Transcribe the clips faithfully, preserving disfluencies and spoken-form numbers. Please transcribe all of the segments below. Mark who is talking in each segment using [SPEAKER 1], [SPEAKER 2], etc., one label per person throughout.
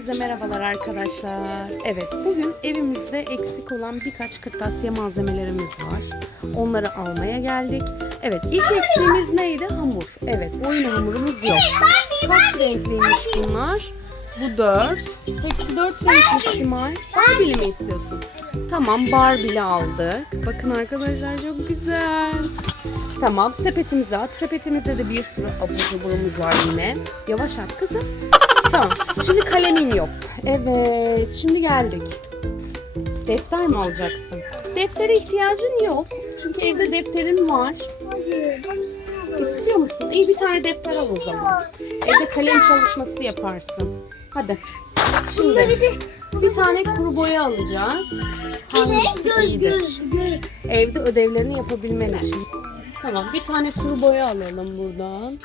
[SPEAKER 1] Hepinize merhabalar arkadaşlar. Evet, bugün evimizde eksik olan birkaç kırtasiye malzemelerimiz var. Onları almaya geldik. Evet, ilk eksiğimiz neydi? Hamur. Evet, oyun hamurumuz yok. Kaç renkliymiş bunlar? Bu dört. Hepsi dört renkli Simay. Barbie'li mi istiyorsun? Tamam, Barbie'li aldık. Bakın arkadaşlar, çok güzel. Tamam, sepetimize at. Sepetimizde de bir sürü abur cuburumuz var yine. Yavaş at kızım. Tamam, şimdi kalemin yok. Evet, şimdi geldik. Defter mi alacaksın? Deftere ihtiyacın yok. Çünkü evde defterin var. İstiyor musun? İyi, bir tane defter al o zaman. Evde kalem çalışması yaparsın. Hadi. Şimdi bir tane kuru boya alacağız. Hangisi iyidir? Evde ödevlerini yapabilmen için. Tamam, bir tane kuru boya alalım buradan.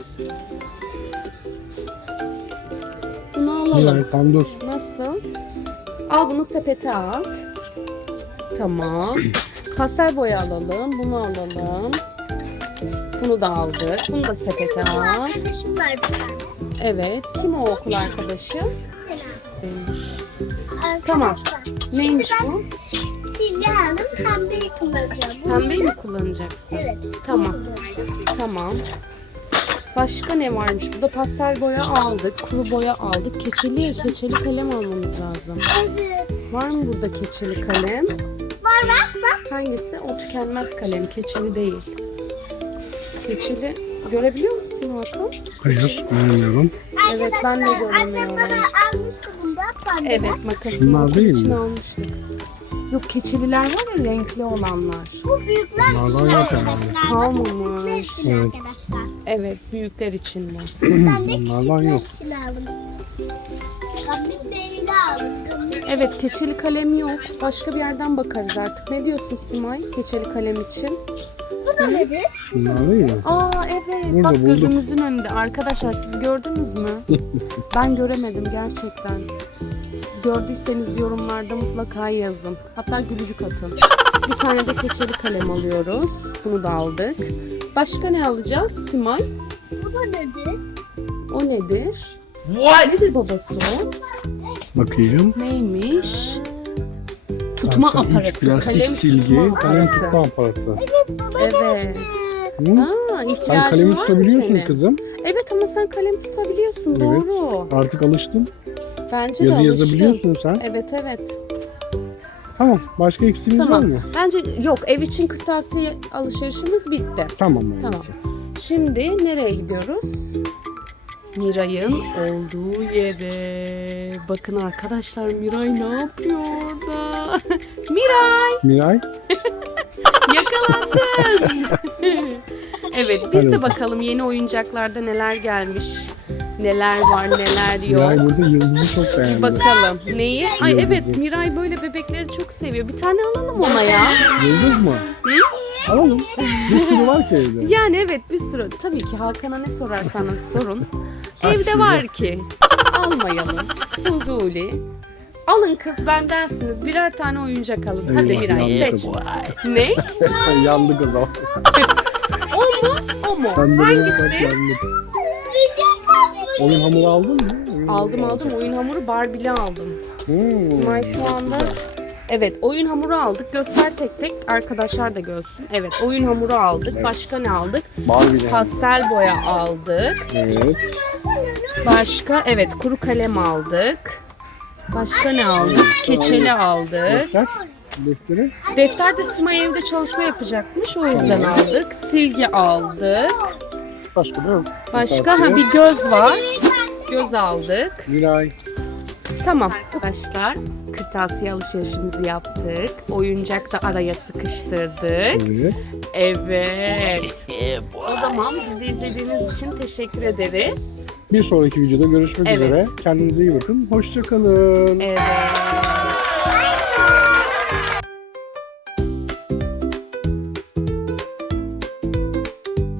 [SPEAKER 1] Bunu alalım.
[SPEAKER 2] Yani sen dur.
[SPEAKER 1] Nasıl? Al, bunu sepete at. Tamam. Pastel boya alalım. Bunu alalım. Bunu da aldık. Bunu da sepete at.
[SPEAKER 3] Arkadaşım var bir tane.
[SPEAKER 1] Evet. Kim o okul arkadaşı?
[SPEAKER 3] Selam.
[SPEAKER 1] Neymiş?
[SPEAKER 3] Arkadaşlar,
[SPEAKER 1] Tamam.
[SPEAKER 3] şimdi
[SPEAKER 1] Neymiş
[SPEAKER 3] ben
[SPEAKER 1] bu?
[SPEAKER 3] Silgi aldım, pembeyi kullanacağım. Bunu
[SPEAKER 1] Pembeyi mi kullanacaksın?
[SPEAKER 3] Evet.
[SPEAKER 1] Tamam.
[SPEAKER 3] kullanacağım.
[SPEAKER 1] Tamam. Başka ne varmış? Burada pastel boya aldık. Kuru boya aldık. Keçeli, keçeli kalem almamız lazım.
[SPEAKER 3] Evet.
[SPEAKER 1] Var mı burada keçeli kalem?
[SPEAKER 3] Var bak bak.
[SPEAKER 1] Hangisi? O tükenmez kalem. Keçeli değil. Keçeli görebiliyor musun Hakan?
[SPEAKER 2] Hayır, görmüyorum.
[SPEAKER 1] Evet, ben de
[SPEAKER 3] Arkadaşlar, annem
[SPEAKER 1] göremiyorum.
[SPEAKER 3] bana almıştı bundan pembe.
[SPEAKER 1] Evet, makasını
[SPEAKER 2] Bunlar
[SPEAKER 1] okul
[SPEAKER 2] değil
[SPEAKER 1] için
[SPEAKER 2] mi?
[SPEAKER 1] almıştık. Yok, keçeliler var ya, renkli olanlar.
[SPEAKER 3] Bu büyükler için
[SPEAKER 2] Bunlardan yok
[SPEAKER 3] arkadaşlar.
[SPEAKER 1] herhalde.
[SPEAKER 3] Bakın,
[SPEAKER 1] Kalmamış.
[SPEAKER 3] büyükler için
[SPEAKER 2] Evet.
[SPEAKER 3] arkadaşlar.
[SPEAKER 1] Evet, büyükler için mi?
[SPEAKER 3] Ben de
[SPEAKER 2] Bunlardan
[SPEAKER 3] küçükler
[SPEAKER 2] yok.
[SPEAKER 3] için aldım. Pembe beyli aldım. Pembe-
[SPEAKER 1] Evet, keçeli kalem yok. Başka bir yerden bakarız artık. Ne diyorsun Simay? Keçeli kalem için.
[SPEAKER 3] Bu da nedir?
[SPEAKER 2] Şunlar değil mi?
[SPEAKER 1] Aa evet.
[SPEAKER 2] Burada
[SPEAKER 1] Bak,
[SPEAKER 2] bulduk.
[SPEAKER 1] gözümüzün önünde. Arkadaşlar, siz gördünüz mü? Ben göremedim gerçekten. Siz gördüyseniz yorumlarda mutlaka yazın. Hatta gülücük atın. Bir tane de keçeli kalem alıyoruz. Bunu da aldık. Başka ne alacağız Simay?
[SPEAKER 3] Bu da nedir?
[SPEAKER 1] O nedir? What? Nedir babası o?
[SPEAKER 2] Bakayım.
[SPEAKER 1] Neymiş? Tutma
[SPEAKER 2] Parça üç,
[SPEAKER 1] aparatı.
[SPEAKER 2] plastik
[SPEAKER 1] kalem
[SPEAKER 2] silgi,
[SPEAKER 1] tutma
[SPEAKER 2] kalem
[SPEAKER 1] aparatı.
[SPEAKER 2] tutma aparatı.
[SPEAKER 1] Evet.
[SPEAKER 2] Hı?
[SPEAKER 1] Aa,
[SPEAKER 2] Sen
[SPEAKER 1] ihtiyacın
[SPEAKER 2] kalemi
[SPEAKER 1] var mı
[SPEAKER 2] tutabiliyorsun
[SPEAKER 1] senin?
[SPEAKER 2] kızım.
[SPEAKER 1] Evet, ama sen kalem tutabiliyorsun.
[SPEAKER 2] Evet.
[SPEAKER 1] Doğru.
[SPEAKER 2] Artık alıştın.
[SPEAKER 1] Bence
[SPEAKER 2] Yazı
[SPEAKER 1] de alıştın.
[SPEAKER 2] yazabiliyorsun sen.
[SPEAKER 1] Evet evet.
[SPEAKER 2] Tamam. Başka eksiğimiz var
[SPEAKER 1] Tamam.
[SPEAKER 2] mı?
[SPEAKER 1] Bence yok, ev için kırtasiye alışverişimiz bitti.
[SPEAKER 2] Tamam.
[SPEAKER 1] Tamam.
[SPEAKER 2] öyleyse.
[SPEAKER 1] Şimdi nereye gidiyoruz? Miray'ın olduğu yere. Bakın arkadaşlar, Miray ne yapıyor orada? Miray,
[SPEAKER 2] Miray.
[SPEAKER 1] yakalandın. Evet, biz de
[SPEAKER 2] Hadi.
[SPEAKER 1] bakalım yeni oyuncaklarda neler gelmiş. Neler var, neler
[SPEAKER 2] Miray
[SPEAKER 1] yok.
[SPEAKER 2] burada yıldızı çok beğendi.
[SPEAKER 1] Bakalım. Neyi? Ay
[SPEAKER 2] Yıldızı.
[SPEAKER 1] evet, Miray böyle bebekleri çok seviyor. Bir tane alalım ona ya.
[SPEAKER 2] Yıldız mı? Alalım. Bir sürü var ki evde.
[SPEAKER 1] Yani evet, bir sürü. Tabii ki Hakan'a ne sorarsanız sorun.
[SPEAKER 2] Kaç
[SPEAKER 1] Evde
[SPEAKER 2] sürü?
[SPEAKER 1] var ki. Almayalım. Fuzuli. Alın kız, bendensiniz. Birer tane oyuncak alın. Hadi
[SPEAKER 2] Eyvah,
[SPEAKER 1] Miray
[SPEAKER 2] yandık
[SPEAKER 1] seç.
[SPEAKER 2] kız.
[SPEAKER 1] Ne?
[SPEAKER 2] Ay, yandı kız o.
[SPEAKER 1] O mu? O mu?
[SPEAKER 2] Sen de bak
[SPEAKER 1] Hangisi?
[SPEAKER 2] yandık. Oyun hamuru aldın mı? Oyun
[SPEAKER 1] Aldım
[SPEAKER 2] hamuru
[SPEAKER 1] aldım. Oyun hamuru Barbie'li aldım.
[SPEAKER 2] Hmm.
[SPEAKER 1] Simay şu anda... Evet, oyun hamuru aldık. Göster tek tek. Arkadaşlar da görsün. Evet, oyun hamuru aldık.
[SPEAKER 2] Evet.
[SPEAKER 1] Başka ne aldık?
[SPEAKER 2] Barbie'li.
[SPEAKER 1] Pastel boya aldık.
[SPEAKER 2] Evet.
[SPEAKER 1] Başka, evet, kuru kalem aldık. Başka ne aldık? Keçeli aldık.
[SPEAKER 2] Defter. Defteri.
[SPEAKER 1] Defter de Simay evde çalışma yapacakmış. O yüzden aldık. Silgi aldık.
[SPEAKER 2] Başka ne yok?
[SPEAKER 1] Başka ha, bir göz var. Göz aldık.
[SPEAKER 2] Miray.
[SPEAKER 1] Tamam arkadaşlar. Kırtasiye alışverişimizi yaptık. Oyuncak da araya sıkıştırdık.
[SPEAKER 2] Evet.
[SPEAKER 1] Evet. O zaman bizi izlediğiniz için teşekkür ederiz.
[SPEAKER 2] Bir sonraki videoda görüşmek
[SPEAKER 1] Evet.
[SPEAKER 2] üzere. Kendinize iyi bakın. Hoşça kalın.
[SPEAKER 1] Evet.